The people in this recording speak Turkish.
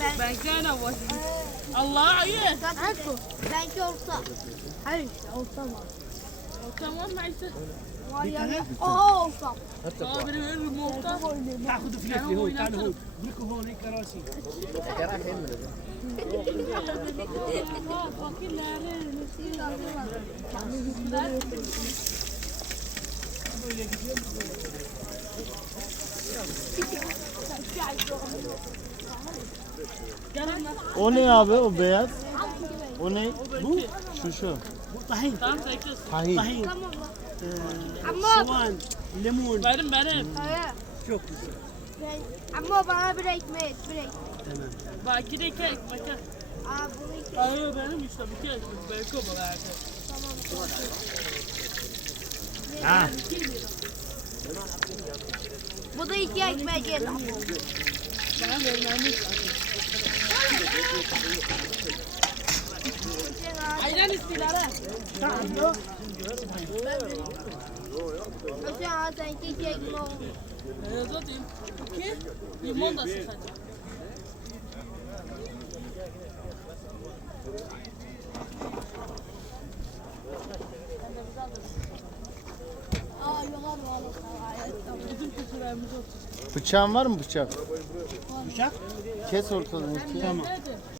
Ben, Belki ne var? Allah ayı. Kaç Belki olsa. Hayır olsa var. Tamam neyse. Var ya. Oha olsa. Daha biri verir remote'da. تاخذ فلفل هون تعال هون بركوا هون هيك راسي O ne abi o beyaz? O ne? Bu? Şu şu. Bu tahin. Tamam bekle. Tahin. Tahin. Ee, soğan, limon. Verin verin. Çok güzel. Ama bana bir ekmek, bir ekmek. Tamam. Bak iki ekmek, bak. Aa, bunu iki. Hayır benim işte bir kere ekmek. Belki o bana erkek. Tamam. Ha. Bu da iki ekmek yedim. Bana vermemiz Ayran istiyorlar ha. Mesela sen iki iki ekmek oldu. Ee, zaten iki limon da sıkacak. Aa yok abi valla. Bizim kültürlerimiz otur. Bıçağın var mı bıçak? bıçak Kes ortadan tamam?